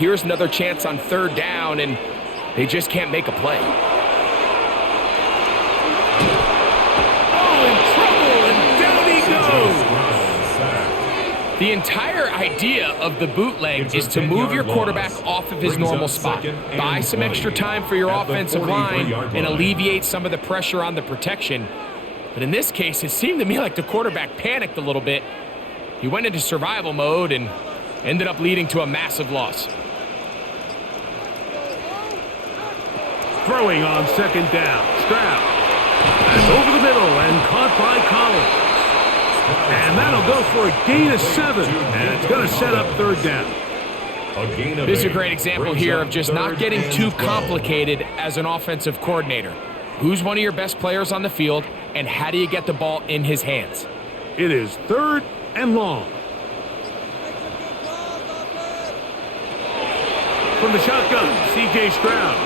here's another chance on third down, and they just can't make a play. Oh, in trouble, and down he goes. The entire idea of the bootleg is to move your quarterback off of his normal spot, buy some extra time for your offensive line, and alleviate some of the pressure on the protection. But in this case, it seemed to me like the quarterback panicked a little bit. He went into survival mode and ended up leading to a massive loss. Throwing on second down. Stroud. That's over the middle and caught by Collins. And that'll go for a gain of 7. And it's going to set up third down. This is a great example here of just not getting too complicated as an offensive coordinator. Who's one of your best players on the field, and how do you get the ball in his hands? It is third and long. From the shotgun, C.J. Stroud.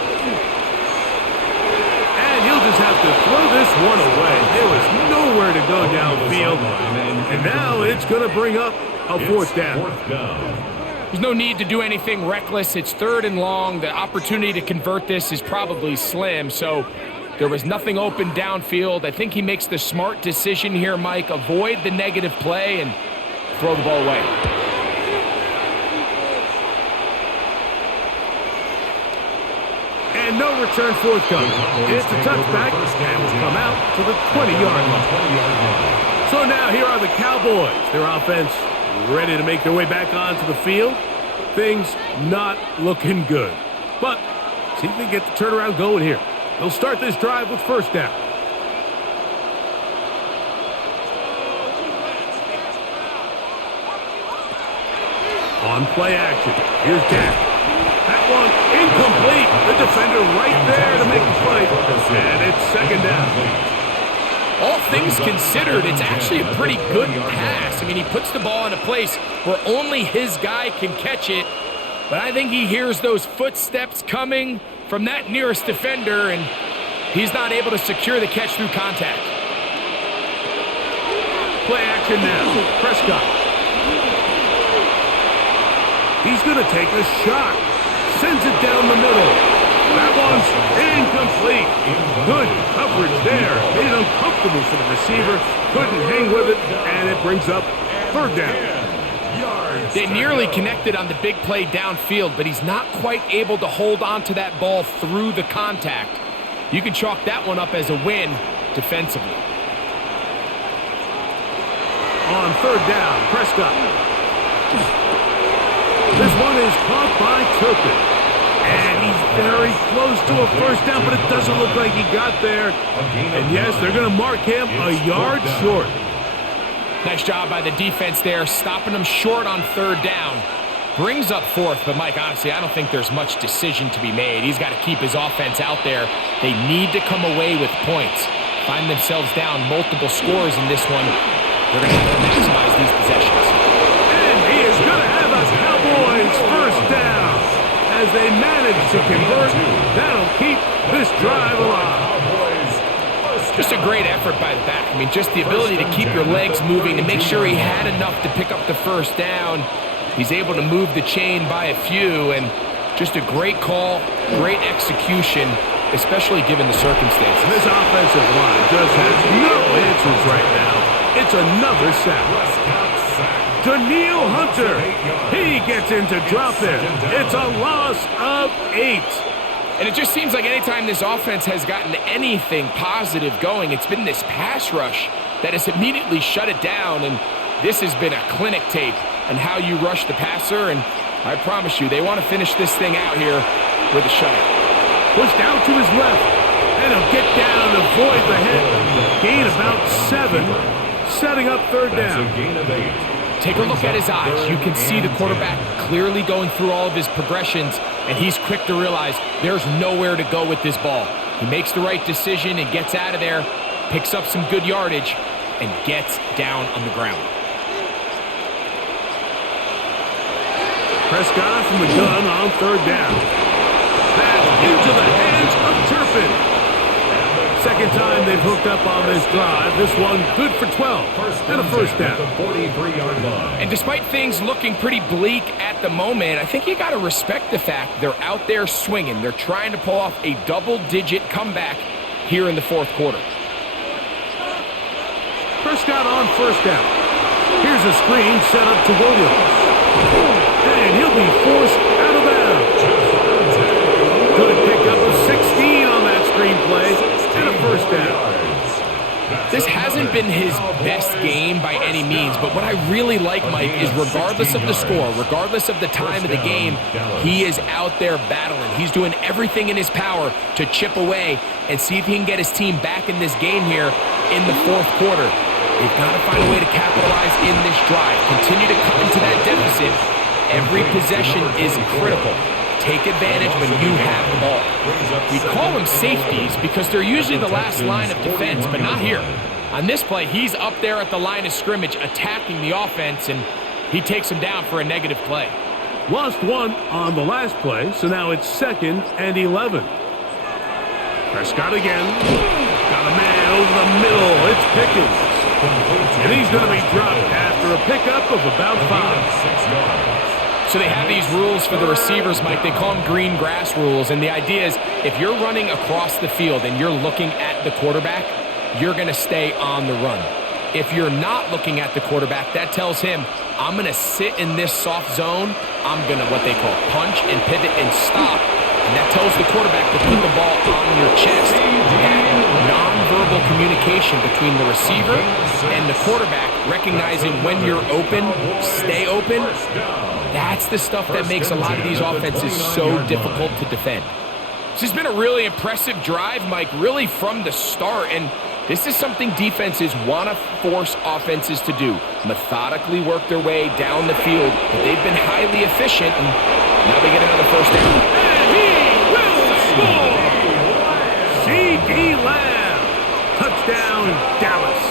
And he'll just have to throw this one away. There was nowhere to go downfield. And now it's going to bring up a fourth down. There's no need to do anything reckless. It's third and long. The opportunity to convert this is probably slim. So there was nothing open downfield. I think he makes the smart decision here, Mike. Avoid the negative play and throw the ball away. And no return forthcoming. It's a touchback and will come out to the 20-yard line. So now here are the Cowboys. Their offense ready to make their way back onto the field. Things not looking good. But see if they get the turnaround going here. They'll start this drive with first down. On play action. Here's Dak. That one incomplete. The defender right there to make the play. And it's second down. All things considered, it's actually a pretty good pass. I mean, he puts the ball in a place where only his guy can catch it. But I think he hears those footsteps coming from that nearest defender, and he's not able to secure the catch through contact. Play action now. Prescott. He's going to take a shot. Sends it down the middle. That one's incomplete. Good coverage there. Made it uncomfortable for the receiver. Couldn't hang with it, and it brings up third down. They nearly connected on the big play downfield, but he's not quite able to hold on to that ball through the contact. You can chalk that one up as a win defensively. On third down, Prescott. This one is caught by Turpin. And he's very close to a first down, but it doesn't look like he got there. And yes, they're going to mark him a yard short. Nice job by the defense there, stopping him short on third down. Brings up fourth, but Mike, honestly, I don't think there's much decision to be made. He's got to keep his offense out there. They need to come away with points. Find themselves down multiple scores in this one. They're going to have to maximize these possessions. And he is going to have a Cowboys first down. As they manage to convert, that'll keep this drive alive. Just a great effort by the back. I mean, just the ability to keep your legs moving, to make sure he had enough to pick up the first down. He's able to move the chain by a few, and just a great call, great execution, especially given the circumstances. This offensive line just has no answers right now. It's another sack. Daniil Hunter, he gets into drop there. It's a loss of 8. And it just seems like anytime this offense has gotten anything positive going, it's been this pass rush that has immediately shut it down. And this has been a clinic tape on how you rush the passer. And I promise you, they want to finish this thing out here with a shutout. Pushed out to his left. And he'll get down and avoid the hit. Gain about 7. Setting up third down. Gain of 8. Take a look at his eyes. You can see the quarterback clearly going through all of his progressions, and he's quick to realize there's nowhere to go with this ball. He makes the right decision and gets out of there, picks up some good yardage, and gets down on the ground. Prescott from the gun on third down. That's into the hands of Turpin. Second time they've hooked up on this drive. This one good for 12 and a first down. And despite things looking pretty bleak at the moment, I think you got to respect the fact they're out there swinging. They're trying to pull off a double-digit comeback here in the fourth quarter. Prescott on first down. Here's a screen set up to Williams. And he'll be forced out of bounds. Good pick up of 16 on that screen play and a first down. This hasn't been his best game by any means, but what I really like, Mike, is regardless of the score, regardless of the time of the game, he is out there battling. He's doing everything in his power to chip away and see if he can get his team back in this game here in the fourth quarter. They've got to find a way to capitalize in this drive. Continue to cut into that deficit. Every possession is critical. Take advantage when you have the ball. We call them safeties because they're usually the last line of defense, but not here. On this play, he's up there at the line of scrimmage attacking the offense, and he takes him down for a negative play. Lost one on the last play, so now it's 2nd and 11. Prescott again. Got a man over the middle. It's Pickens. And he's going to be dropped after a pickup of about 5. So they have these rules for the receivers, Mike. They call them green grass rules. And the idea is if you're running across the field and you're looking at the quarterback, you're going to stay on the run. If you're not looking at the quarterback, that tells him, I'm going to sit in this soft zone. I'm going to, what they call, punch and pivot and stop. And that tells the quarterback to put the ball on your chest. That nonverbal communication between the receiver and the quarterback, recognizing when you're open, stay open, that's the stuff that makes a lot of these offenses so difficult to defend. This has been a really impressive drive, Mike, really from the start. And this is something defenses want to force offenses to do. Methodically work their way down the field. But they've been highly efficient, and now they get another first down. And he will score! C.D. Lamb. Touchdown, Dallas.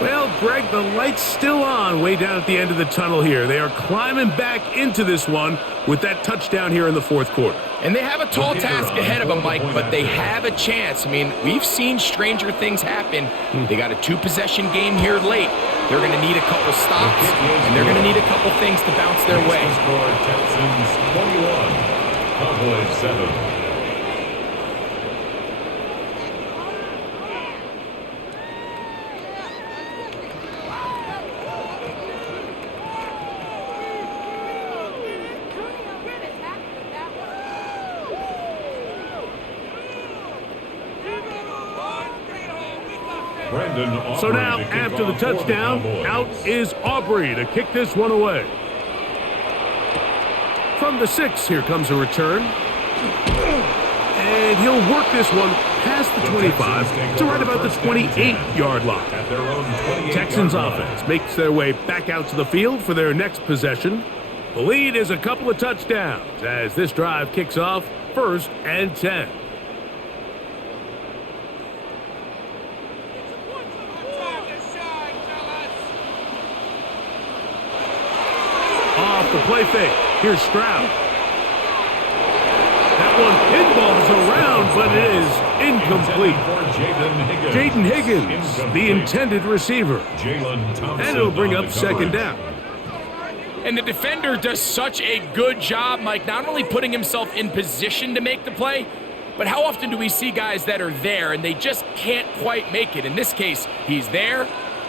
Well, Greg, the light's still on way down at the end of the tunnel here. They are climbing back into this one with that touchdown here in the fourth quarter. And they have a tall task ahead of them, Mike, but they have a chance. I mean, we've seen stranger things happen. They got a 2-possession game here late. They're going to need a couple stops, and they're going to need a couple things to bounce their way. Texans 21, Cowboys 7. So now, after the touchdown, out is Aubrey to kick this one away. From the 6, here comes a return. And he'll work this one past the 25 to right about the 28-yard line. Texans offense makes their way back out to the field for their next possession. The lead is a couple of touchdowns as this drive kicks off 1st and 10. Off the play fake. Here's Stroud. That one pinballs around, but it is incomplete. Jaden Higgins, the intended receiver. And it'll bring up 2nd down. And the defender does such a good job, Mike, not only putting himself in position to make the play, but how often do we see guys that are there and they just can't quite make it? In this case, he's there,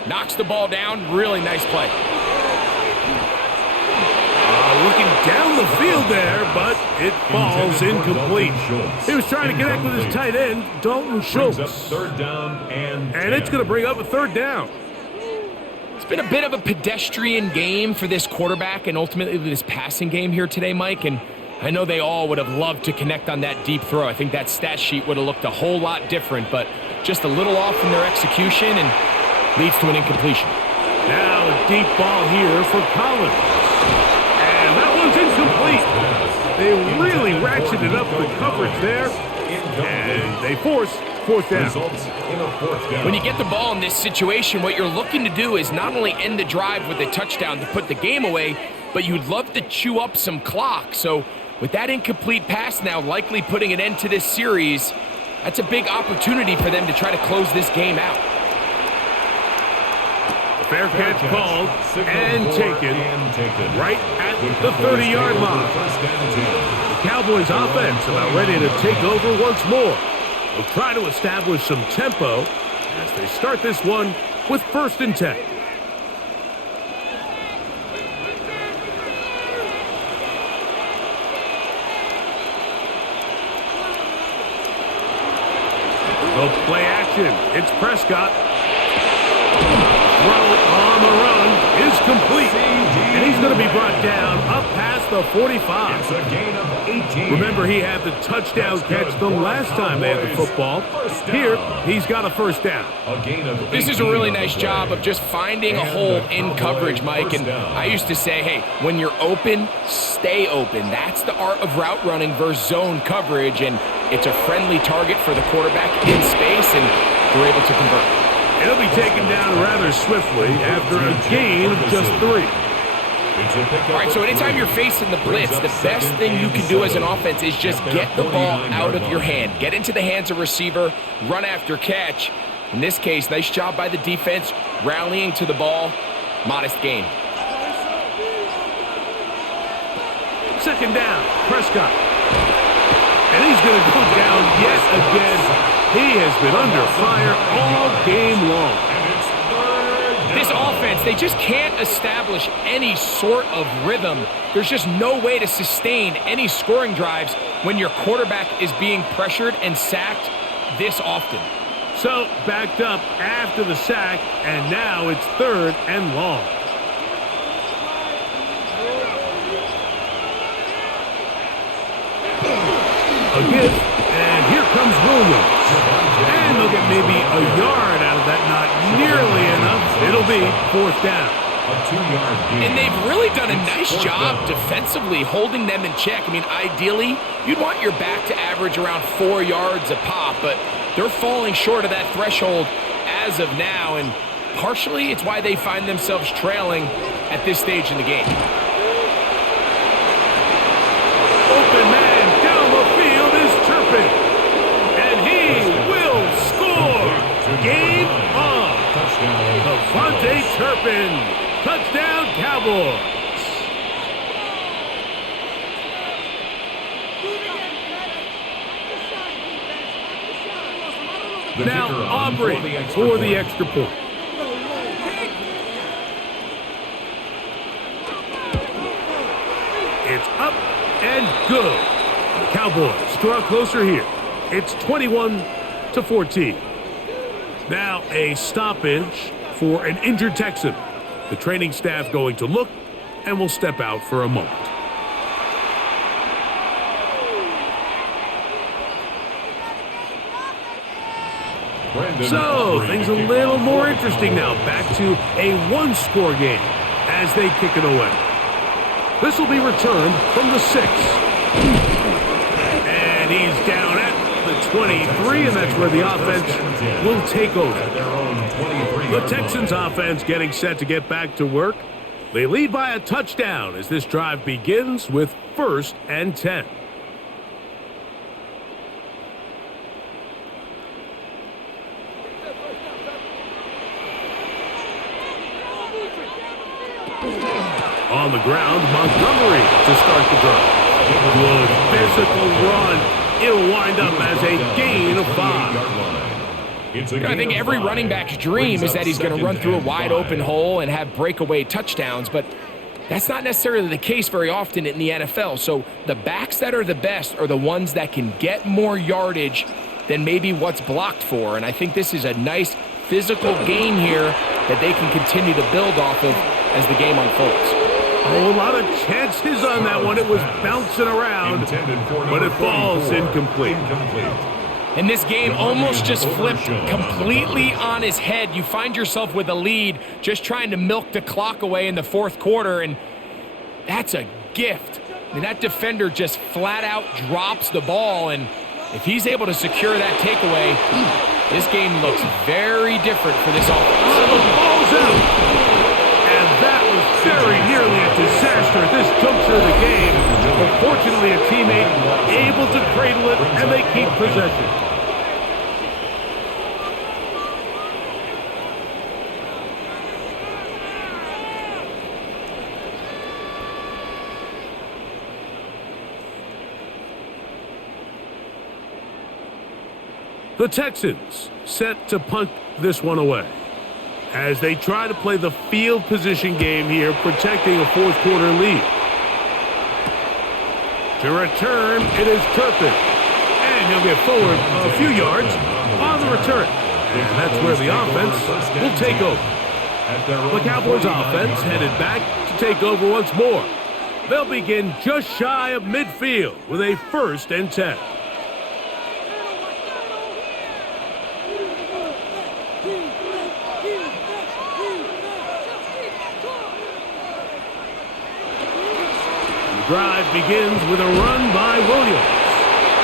knocks the ball down, really nice play. Looking down the field there, but it falls incomplete. He was trying to connect with his tight end, Dalton Schultz. And it's going to bring up a 3rd down. It's been a bit of a pedestrian game for this quarterback and ultimately this passing game here today, Mike. And I know they all would have loved to connect on that deep throw. I think that stat sheet would have looked a whole lot different, but just a little off in their execution and leads to an incompletion. Now a deep ball here for Collins. Incomplete. They really ratcheted up the coverage there, and they force 4th down. When you get the ball in this situation, what you're looking to do is not only end the drive with a touchdown to put the game away, but you'd love to chew up some clock. So with that incomplete pass now likely putting an end to this series, that's a big opportunity for them to try to close this game out. Fair catch called and taken right at the 30-yard line. The Cowboys offense about ready to take over once more. They'll try to establish some tempo as they start this one with 1st and 10. They'll play action. It's Prescott. Throw on the run is complete. And he's going to be brought down up past the 45. It's a gain of 18. Remember, he had the touchdown catch the last time they had the football. Here, he's got a 1st down. This is a really nice job of just finding a hole in coverage, Mike. And I used to say, hey, when you're open, stay open. That's the art of route running versus zone coverage. And it's a friendly target for the quarterback in space, and we're able to convert. He'll be taken down rather swiftly after a gain of just 3. All right, so anytime you're facing the blitz, the best thing you can do as an offense is just get the ball out of your hand. Get into the hands of receiver, run after catch. In this case, nice job by the defense, rallying to the ball. Modest gain. 2nd down, Prescott. And he's going to go down yet again. He has been under fire all game long. This offense, they just can't establish any sort of rhythm. There's just no way to sustain any scoring drives when your quarterback is being pressured and sacked this often. So, backed up after the sack, and now it's 3rd and long. A gift, and here comes Williams. And they'll get maybe a yard out of that, not nearly enough. It'll be 4th down. A 2-yard gain. And they've really done a nice job defensively holding them in check. I mean, ideally, you'd want your back to average around 4 yards a pop, but they're falling short of that threshold as of now, and partially it's why they find themselves trailing at this stage in the game. Open man down the field is Turpin. And he will score. Game on. Devontae Turpin. Touchdown, Cowboys. Now Aubrey for the extra point. It's up and good. The Cowboys draw closer here. It's 21-14. Now a stoppage for an injured Texan. The training staff going to look and will step out for a moment. So, things a little more interesting now. Back to a one-score game as they kick it away. This will be returned from the 6. And he's down at the 23, and that's where the offense will take over. The Texans offense getting set to get back to work. They lead by a touchdown as this drive begins with 1st and 10. On the ground, Montgomery to start the drive. Good physical run. It'll wind up as a gain of 5. I think every running back's dream is that he's going to run through a wide open hole and have breakaway touchdowns, but that's not necessarily the case very often in the NFL. So the backs that are the best are the ones that can get more yardage than maybe what's blocked for. And I think this is a nice physical gain here that they can continue to build off of as the game unfolds. Oh, a lot of chances on that one. It was bouncing around, but it falls incomplete. And this game almost just flipped completely on his head. You find yourself with a lead, just trying to milk the clock away in the 4th quarter, and that's a gift. I mean, that defender just flat out drops the ball, and if he's able to secure that takeaway, this game looks very different for this offense. The ball's out. And that was very nearly a disaster. juncture of the game. But fortunately, a teammate able to cradle it, and they keep possession. The Texans set to punt this one away as they try to play the field position game here, protecting a fourth quarter lead. To return, it is Turpin. And he'll get forward a few yards on the return. And that's where the offense will take over. The Cowboys offense headed back to take over once more. They'll begin just shy of midfield with a 1st and 10. Drive begins with a run by Williams.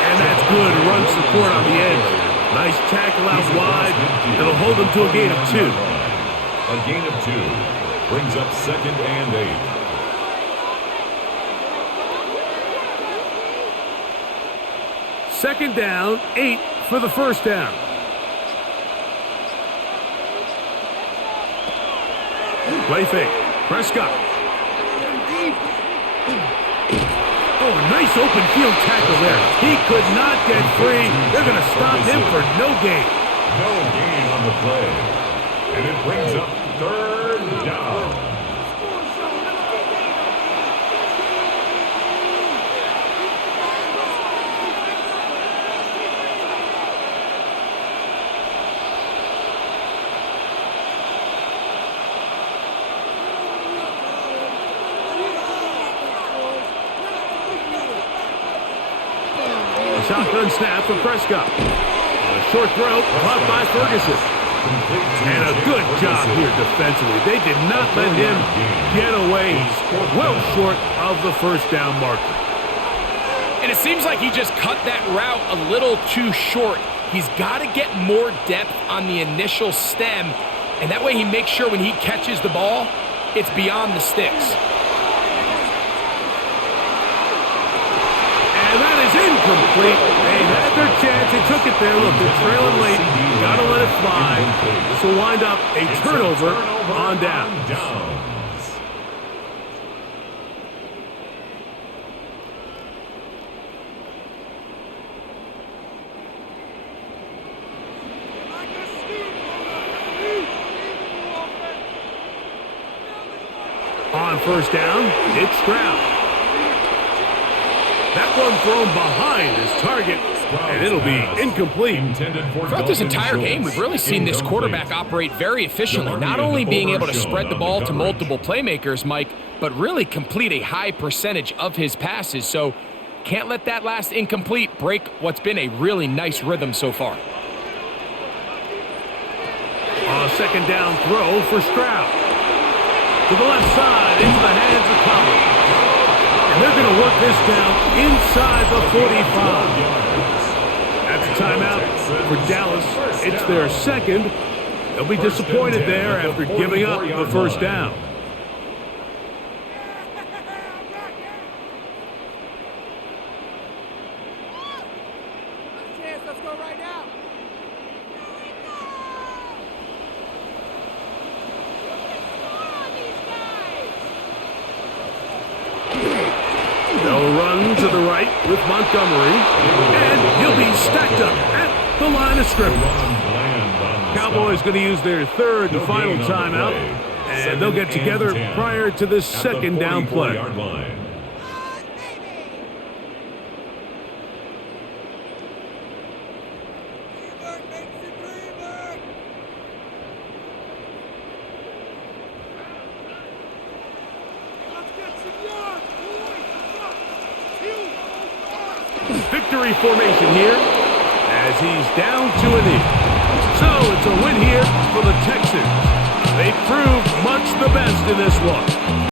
And that's good run support on the edge. Nice tackle out wide. It'll hold them to a gain of 2. A gain of 2 brings up 2nd and 8. 2nd down, 8 for the 1st down. Play fake. Prescott. Oh, a nice open field tackle there. He could not get free. They're going to stop him for no gain. No gain on the play. And it brings up 3rd down. Shotgun snap for Prescott. A short throw caught by Ferguson. And a good job here defensively. They did not let him get away. He's well short of the 1st down marker. And it seems like he just cut that route a little too short. He's got to get more depth on the initial stem, and that way he makes sure when he catches the ball, it's beyond the sticks. And that is incomplete. They had their chance. They took it there. Look, they're trailing late. Got to let it fly. This will wind up a turnover on downs. On 1st down, it's Stroud. That one thrown behind his target, and it'll be incomplete. Throughout this entire game, we've really seen this quarterback operate very efficiently, not only being able to spread the ball to multiple playmakers, Mike, but really complete a high percentage of his passes. So can't let that last incomplete break what's been a really nice rhythm so far. On a 2nd down throw for Stroud. To the left side, into the hands of Cowboys. And they're going to work this down inside the 45. That's a timeout for Dallas. It's their 2nd. They'll be disappointed there after giving up the 1st down. Let's go right now. They'll run to the right with Montgomery, and he'll be stacked up at the line of scrimmage. Cowboys going to use their 3rd and final timeout, and they'll get together prior to this 2nd down play. Victory formation here as he's down to a knee. So it's a win here for the Texans. They proved much the best in this one.